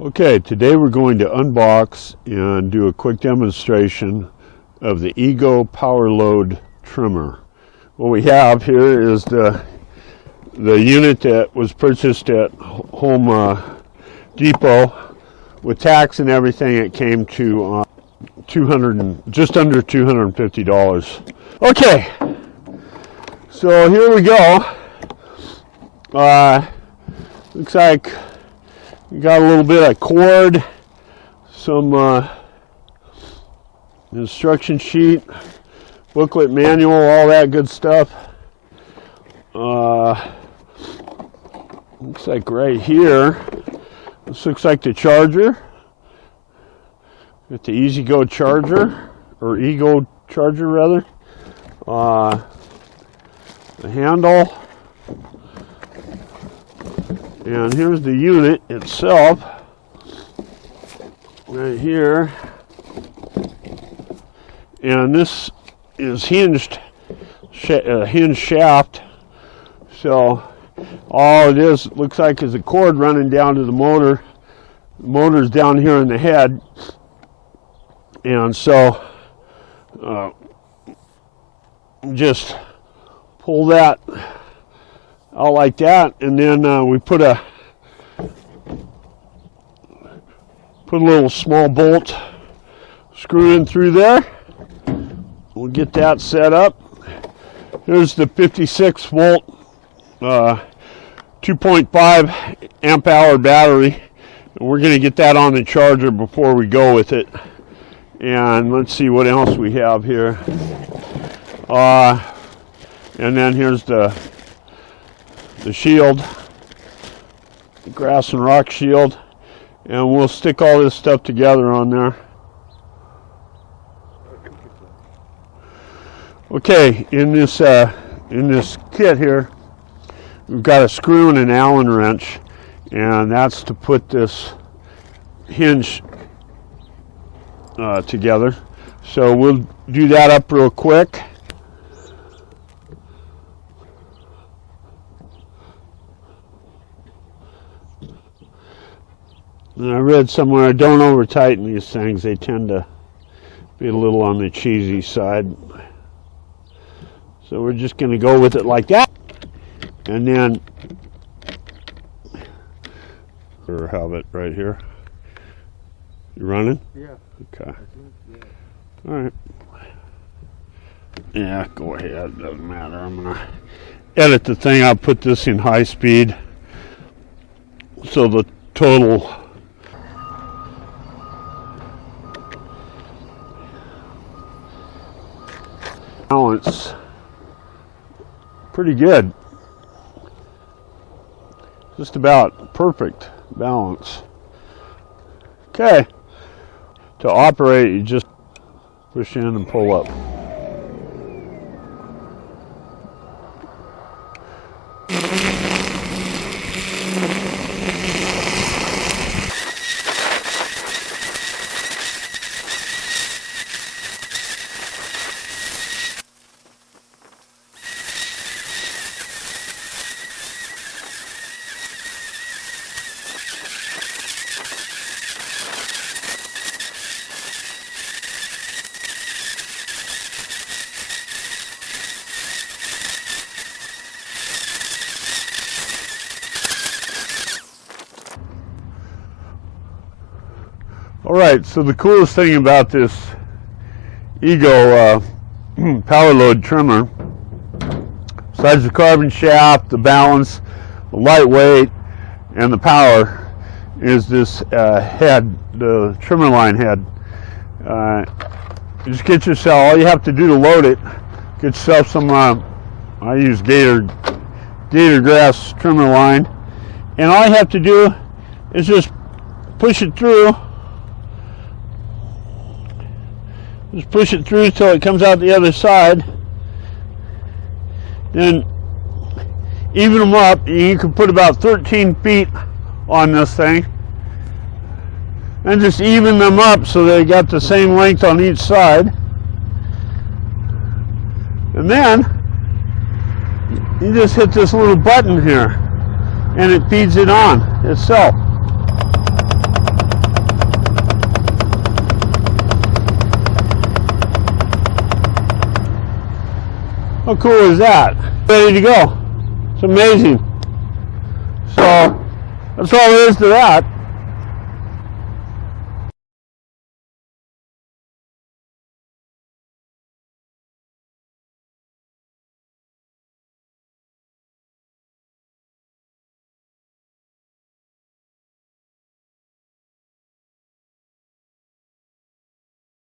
Okay, today we're going to unbox and do a quick demonstration of the Ego PowerLoad trimmer. What we have here is the unit that was purchased at Home Depot. With tax and everything, it came to just under $250. Okay, so here we go. Looks like we got a little bit of cord, some instruction sheet, booklet, manual, all that good stuff. Looks like right here, this looks like the charger. Got the EasyGo charger, or Ego charger rather. The handle. And here's the unit itself, right here. And this is hinged shaft. So all it is, looks like, is a cord running down to the motor. The motor's down here in the head. And so just pull that out like that, and then we put a little small bolt screw in through there. We'll get that set up. Here's the 56 volt 2.5 amp hour battery, and we're going to get that on the charger before we go with it. And let's see what else we have here. And then here's the shield, the grass and rock shield, and we'll stick all this stuff together on there. Okay, in this kit here, we've got a screw and an Allen wrench, and that's to put this hinge together. So we'll do that up real quick. And I read somewhere, don't over tighten these things. They tend to be a little on the cheesy side. So we're just going to go with it like that. And then, or have it right here. You running? Yeah. Okay. Yeah. All right. Yeah, go ahead. Doesn't matter. I'm going to edit the thing. I'll put this in high speed. So the total balance pretty good, just about perfect balance. Okay, to operate, you just push in and pull up. Alright, so the coolest thing about this Ego PowerLoad trimmer, besides the carbon shaft, the balance, the lightweight, and the power, is this head, the trimmer line head. You just get yourself, all you have to do to load it, get yourself some, I use Gator grass trimmer line, and all you have to do is just push it through. Just push it through till it comes out the other side. Then even them up. You can put about 13 feet on this thing. And just even them up so they got the same length on each side. And then you just hit this little button here and it feeds it on itself. How cool is that? Ready to go. It's amazing. So that's all there is to that.